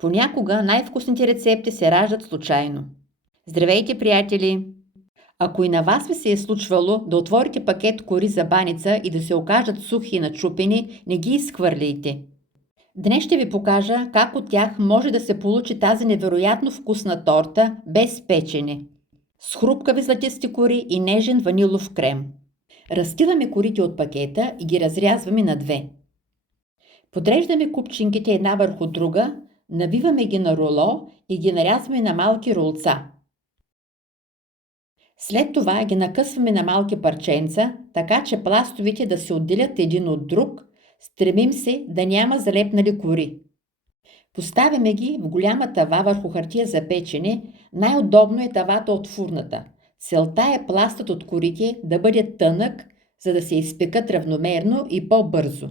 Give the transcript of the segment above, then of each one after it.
Понякога най-вкусните рецепти се раждат случайно. Здравейте, приятели! Ако и на вас ви се е случвало да отворите пакет кори за баница и да се окажат сухи и начупени, не ги изхвърляйте. Днес ще ви покажа как от тях може да се получи тази невероятно вкусна торта без печене, с хрупкави златисти кори и нежен ванилов крем. Разстиламе корите от пакета и ги разрязваме на две. Подреждаме купчинките една върху друга, навиваме ги на руло и ги нарязваме на малки рулца. След това ги накъсваме на малки парченца, така че пластовите да се отделят един от друг. Стремим се да няма залепнали кори. Поставяме ги в голяма тава върху хартия за печене. Най-удобно е тавата от фурната. Целта е пластът от корите да бъде тънък, за да се изпекат равномерно и по-бързо.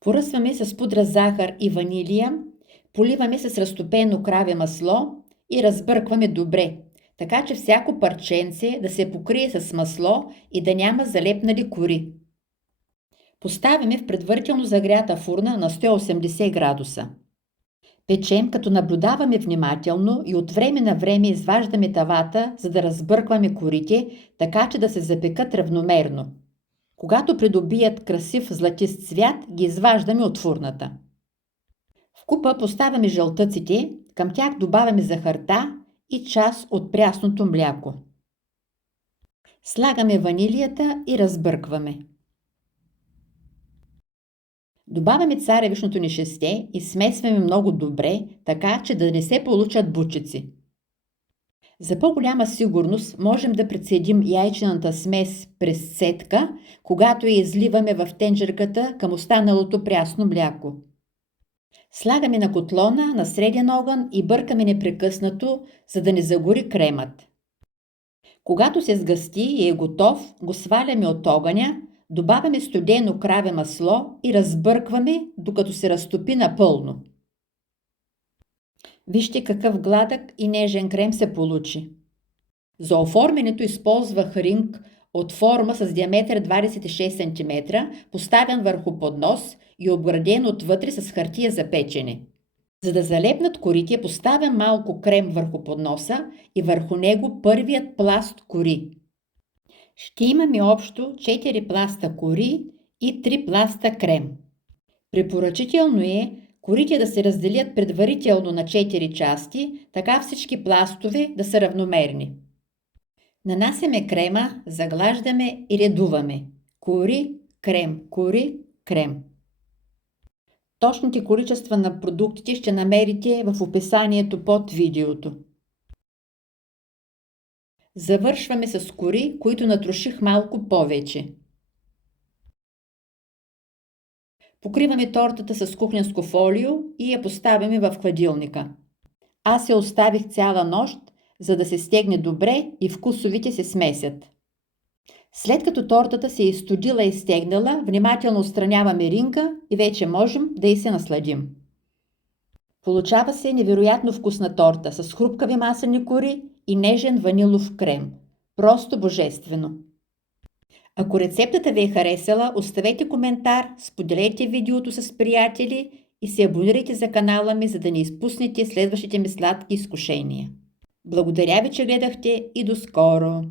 Поръсваме с пудра захар и ванилия, поливаме с разтопено краве масло и разбъркваме добре, така че всяко парченце да се покрие с масло и да няма залепнали кори. Поставяме в предварително загрята фурна на 180 градуса. Печем, като наблюдаваме внимателно и от време на време изваждаме тавата, за да разбъркваме корите, така че да се запекат равномерно. Когато придобият красив златист цвят, ги изваждаме от фурната. В купа поставяме жълтъците, към тях добавяме захарта и част от прясното мляко. Слагаме ванилията и разбъркваме. Добавяме царевичното нишесте и смесваме много добре, така че да не се получат бучици. За по-голяма сигурност можем да прецедим яйчената смес през сетка, когато я изливаме в тенджерката към останалото прясно мляко. Слагаме на котлона на среден огън и бъркаме непрекъснато, за да не загори кремът. Когато се сгъсти и е готов, го сваляме от огъня, добавяме студено краве масло и разбъркваме, докато се разтопи напълно. Вижте какъв гладък и нежен крем се получи. За оформянето използвах ринг от форма с диаметър 26 см, поставен върху поднос и обграден отвътре с хартия за печене. За да залепнат корите, поставям малко крем върху подноса и върху него първият пласт кори. Ще имаме общо 4 пласта кори и 3 пласта крем. Препоръчително е корите да се разделят предварително на 4 части, така всички пластове да са равномерни. Нанасяме крема, заглаждаме и редуваме. Кори, крем, кори, крем. Точните количества на продуктите ще намерите в описанието под видеото. Завършваме с кори, които натроших малко повече. Покриваме тортата с кухненско фолио и я поставяме в хладилника. Аз я оставих цяла нощ, за да се стегне добре и вкусовите се смесят. След като тортата се е изстудила и стегнала, внимателно отстраняваме ринга и вече можем да й се насладим. Получава се невероятно вкусна торта с хрупкави масени кори и нежен ванилов крем. Просто божествено! Ако рецептата ви е харесала, оставете коментар, споделете видеото с приятели и се абонирайте за канала ми, за да не изпуснете следващите ми сладки изкушения. Благодаря ви, че гледахте и до скоро!